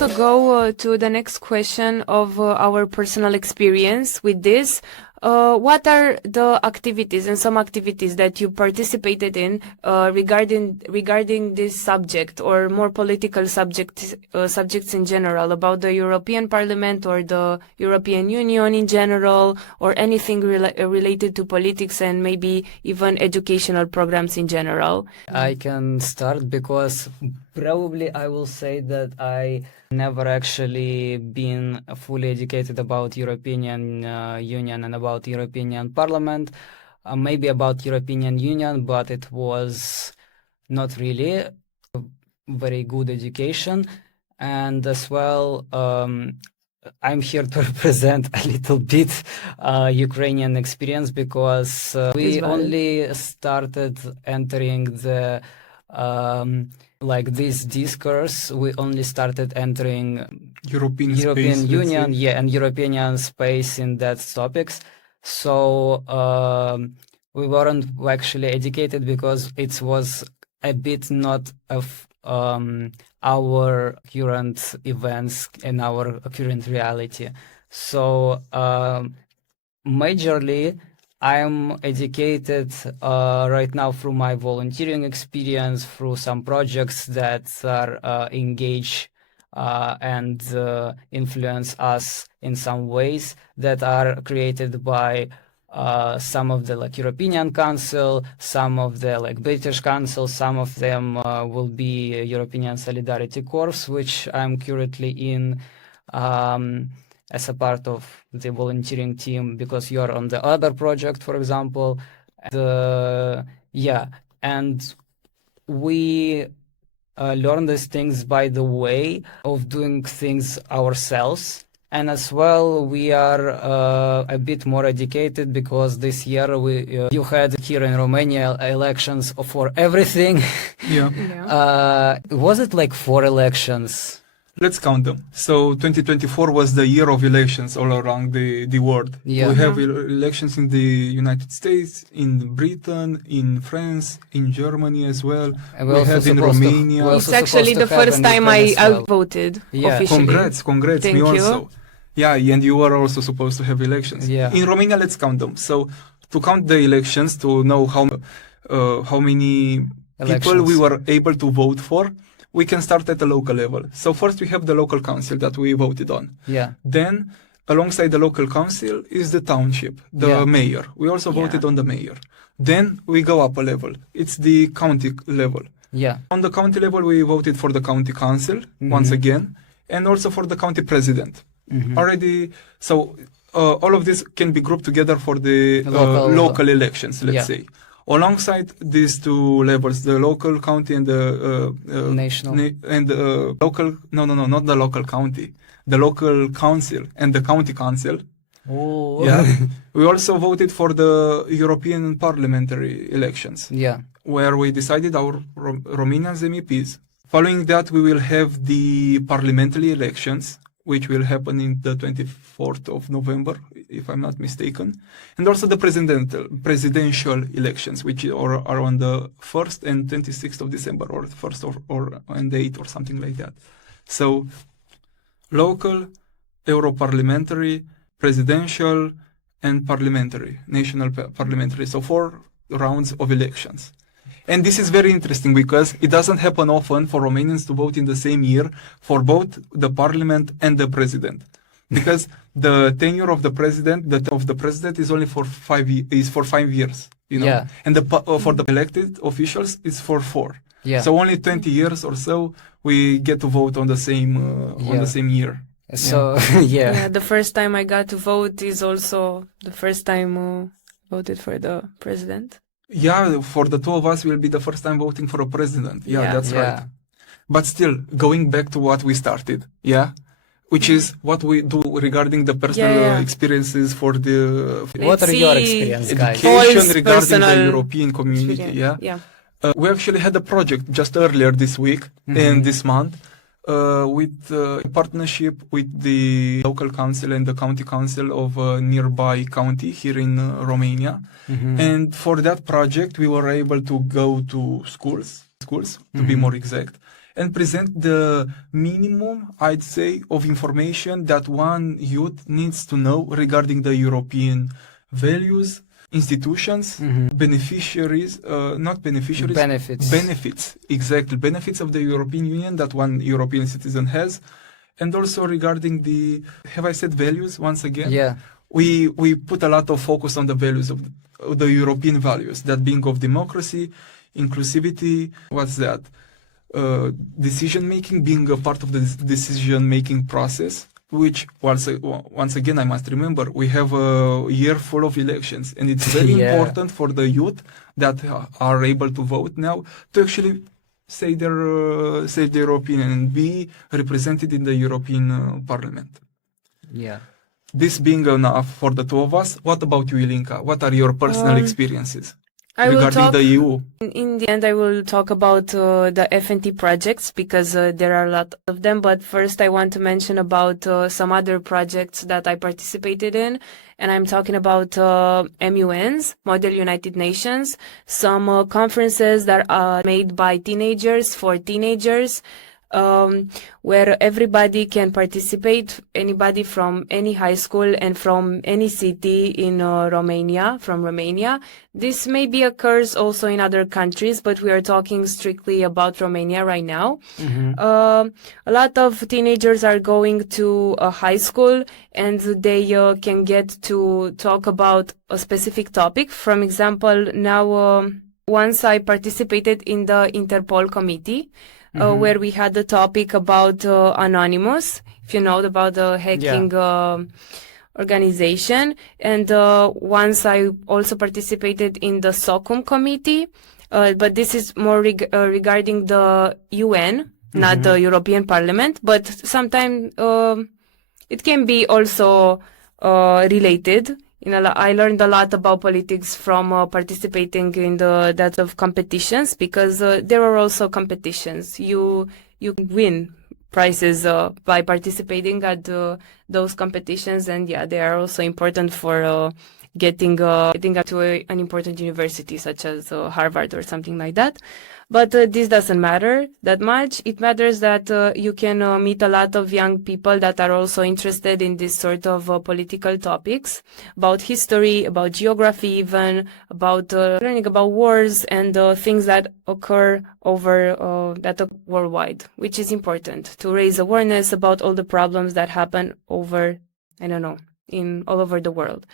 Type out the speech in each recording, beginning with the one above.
also go to the next question of our personal experience with this. What are the activities and some activities that you participated in regarding this subject or more political subjects in general, about the European Parliament or the European Union in general, or anything related to politics and maybe even educational programs in general? I can start because probably I will say that I never actually been fully educated about European Union and about European Parliament, maybe about European Union, but it was not really a very good education. And as well, I'm here to represent a little bit Ukrainian experience, because we only started entering the like this discourse, we only started entering European Union, and European space in that topics. So we weren't actually educated because it was a bit not of our current events and our current reality. So majorly, I'm educated right now through my volunteering experience, through some projects that are engage and influence us in some ways, that are created by some of the like European Council, some of the like British Council, some of them will be European Solidarity Corps, which I'm currently in as a part of the volunteering team, because you're on the other project, for example. And we learn these things by the way of doing things ourselves. And as well, we are a bit more educated because this year you had here in Romania elections for everything. Was it like 4 elections? Let's count them. So 2024 was the year of elections all around the world. We have elections in the United States, in Britain, in France, in Germany as well. We have in Romania. It's actually the first time I voted officially. Congrats, Thank me you. also. Yeah, and you are also supposed to have elections. In Romania, let's count them. So to count the elections, to know how many people we were able to vote for, we can start at the local level. So first we have the local council that we voted on. Then alongside the local council is the township, the mayor. We also voted on the mayor. Then we go up a level. It's the county level. On the county level, we voted for the county council once again, and also for the county president. Already, so all of this can be grouped together for the local elections, let's say. Alongside these two levels, the local county and the national and the local, not the local county, the local council and the county council. We also voted for the European parliamentary elections. Where we decided our Romanian MEPs. Following that, we will have the parliamentary elections, which will happen in the 24th of November, if I'm not mistaken, and also the presidential elections, which are on the 1st and 26th of December, or 1st or and 8th or something like that. So, local, Euro-parliamentary, presidential, and parliamentary, national parliamentary. So 4 rounds of elections. And this is very interesting because it doesn't happen often for Romanians to vote in the same year for both the parliament and the president, because the tenure of the president is only for 5 years, and for the elected officials it's for 4. So only 20 years or so we get to vote on the same year. So the first time I got to vote is also the first time voted for the president. For the two of us will be the first time voting for a president. That's right. But still, going back to what we started, which is what we do regarding the personal experiences for the what are your experiences, guys? Education regarding the European community. We actually had a project just earlier this week and this month with a partnership with the local council and the county council of a nearby county here in Romania. And for that project, we were able to go to schools to be more exact, and present the minimum, I'd say, of information that one youth needs to know regarding the European values, institutions, beneficiaries, not beneficiaries, benefits, exactly, benefits of the European Union that one European citizen has, and also regarding the, have I said values once again? Yeah. We put a lot of focus on the values of the European values, that being of democracy, inclusivity, what's that? Decision making, being a part of the decision making process, which once again I must remember, we have a year full of elections, and it's very important for the youth that are able to vote now to actually say their opinion and be represented in the European Parliament. Yeah. This being enough for the two of us, what about you, Ilinka? What are your personal experiences regarding the EU? In the end, I will talk about the FNT projects because there are a lot of them. But first, I want to mention about some other projects that I participated in. And I'm talking about MUNs, Model United Nations, some conferences that are made by teenagers for teenagers, where everybody can participate, anybody from any high school and from any city in Romania. This maybe occurs also in other countries, but we are talking strictly about Romania right now. A lot of teenagers are going to a high school and they can get to talk about a specific topic. For example, now once I participated in the Interpol committee, where we had the topic about Anonymous, if you know about the hacking organization. And once I also participated in the SOCUM committee, but this is more regarding the UN, not the European Parliament, but sometimes it can be also related. I learned a lot about politics from participating in that of competitions, because there are also competitions. You win prizes by participating at those competitions, and they are also important for getting up to an important university such as Harvard or something like that. But this doesn't matter that much. It matters that you can meet a lot of young people that are also interested in this sort of political topics, about history, about geography even, about learning about wars and things that occur worldwide, which is important to raise awareness about all the problems that happen over, all over the world.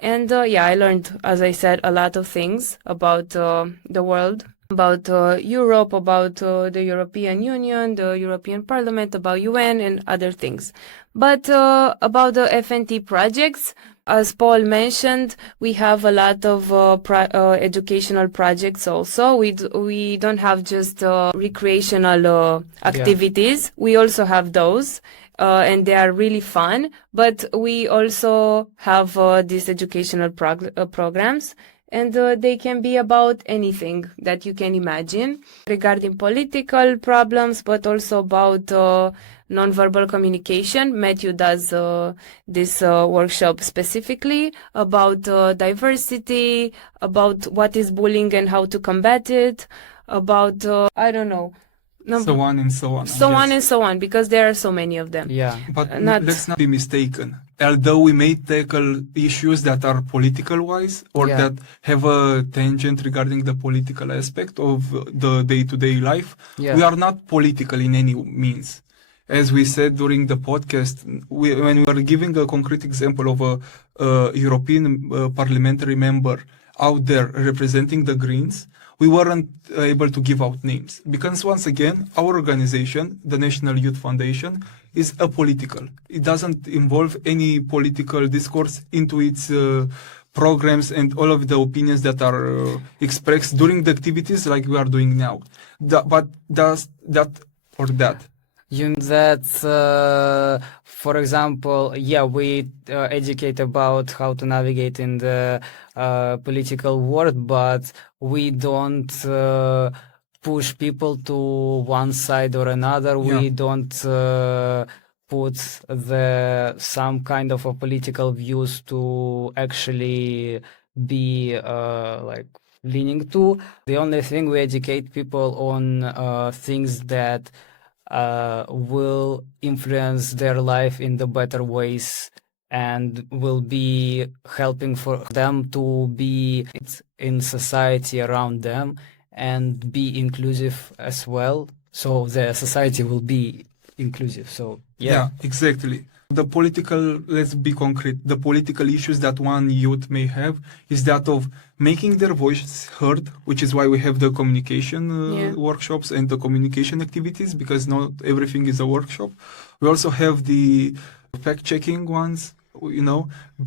And I learned, as I said, a lot of things about the world, about Europe, about the European Union, the European Parliament, about UN and other things. But about the FNT projects, as Paul mentioned, we have a lot of educational projects also. We don't have just recreational activities. We also have those. And they are really fun, but we also have these educational programs, and they can be about anything that you can imagine regarding political problems, but also about nonverbal communication. Matthew does this workshop specifically about diversity, about what is bullying and how to combat it, about, so on and so on. And so on, because there are so many of them. Yeah. But let's not be mistaken. Although we may tackle issues that are political-wise or that have a tangent regarding the political aspect of the day-to-day life, we are not political in any means. As we said during the podcast, when we are giving a concrete example of a European parliamentary member out there representing the Greens, we weren't able to give out names because, once again, our organization, the National Youth Foundation, is apolitical. It doesn't involve any political discourse into its programs and all of the opinions that are expressed during the activities like we are doing now. But does that or that? For example, we educate about how to navigate in the political world, but we don't push people to one side or another. We don't put some kind of political views to actually be leaning to. The only thing, we educate people on things that will influence their life in the better ways and will be helping for them to be in society around them and be inclusive as well. So the society will be inclusive. So Yeah, exactly. The political, let's be concrete, the political issues that one youth may have is that of making their voice heard, which is why we have the communication workshops and the communication activities, because not everything is a workshop. We also have the fact-checking ones,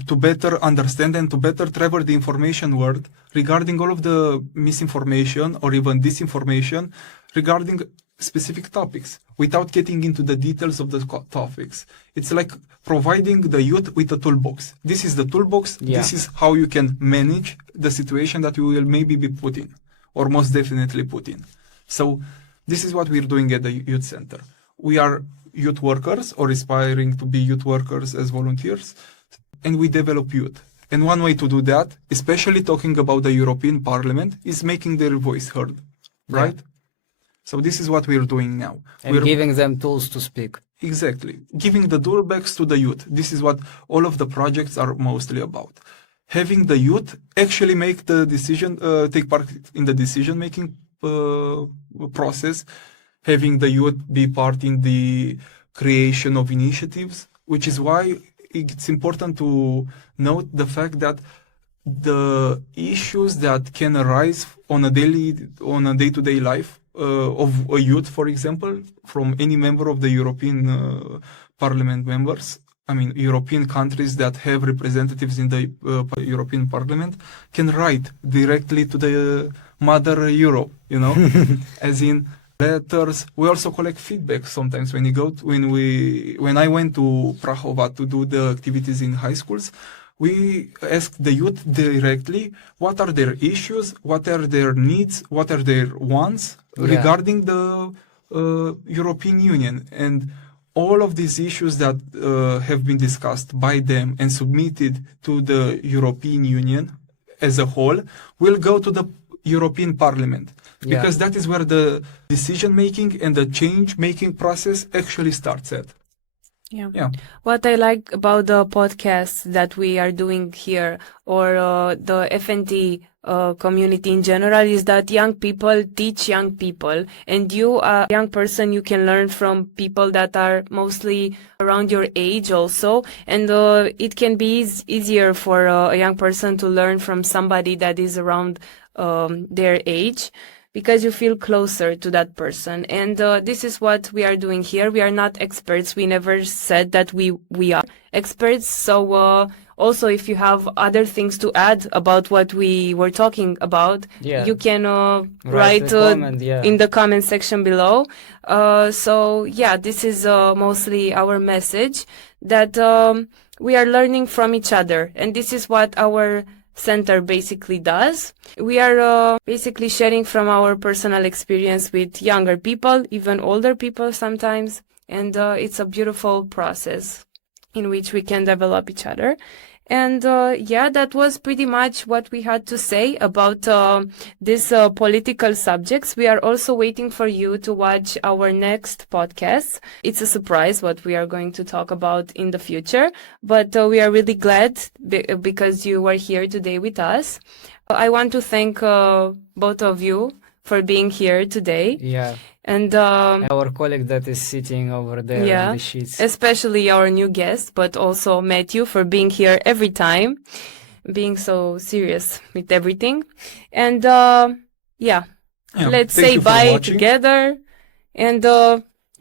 to better understand and to better travel the information world regarding all of the misinformation or even disinformation regarding specific topics without getting into the details of the topics. It's like providing the youth with a toolbox. This is the toolbox. Yeah. This is how you can manage the situation that you will maybe be put in, or most definitely put in. So this is what we're doing at the youth center. We are youth workers or aspiring to be youth workers as volunteers, and we develop youth. And one way to do that, especially talking about the European Parliament, is making their voice heard, right? Yeah. So this is what we're doing now. and We're giving them tools to speak. Exactly. Giving the toolbox to the youth. This is what all of the projects are mostly about. Having the youth actually make the decision, take part in the decision-making process. Having the youth be part in the creation of initiatives, which is why it's important to note the fact that the issues that can arise on a day-to-day life of a youth, for example, from any member of the European Parliament members, European countries that have representatives in the European Parliament, can write directly to the Mother Europe, as in letters. We also collect feedback sometimes when I went to Prahova to do the activities in high schools. We ask the youth directly what are their issues, what are their needs, what are their wants regarding the European Union. And all of these issues that have been discussed by them and submitted to the European Union as a whole will go to the European Parliament. Because that is where the decision-making and the change-making process actually starts at. Yeah. What I like about the podcasts that we are doing here, or the FNT community in general, is that young people teach young people, and you, a young person, you can learn from people that are mostly around your age also, and it can be easier for a young person to learn from somebody that is around their age, because you feel closer to that person. And this is what we are doing here. We are not experts. We never said that we are experts. So also, if you have other things to add about what we were talking about, you can write in the comment section below. So yeah, this is mostly our message, that we are learning from each other. And this is what our center basically does. We are basically sharing from our personal experience with younger people, even older people sometimes, and it's a beautiful process in which we can develop each other. And that was pretty much what we had to say about these political subjects. We are also waiting for you to watch our next podcast. It's a surprise what we are going to talk about in the future, but we are really glad because you were here today with us. I want to thank both of you for being here today. Yeah. And our colleague that is sitting over there in the sheets. Especially our new guest, but also Matthew for being here every time, being so serious with everything. And let's say bye together. And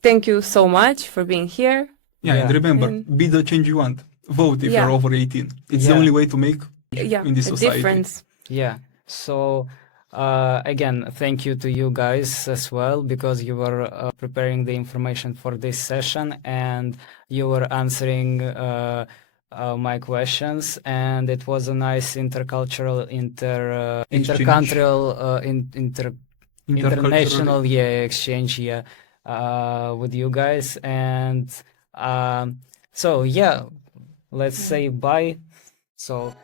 thank you so much for being here. And remember, be the change you want. Vote if you're over 18. It's the only way to make in this society. Difference. Yeah. So again, thank you to you guys as well, because you were preparing the information for this session and you were answering my questions, and it was a nice intercultural, international exchange with you guys. And so let's say bye. So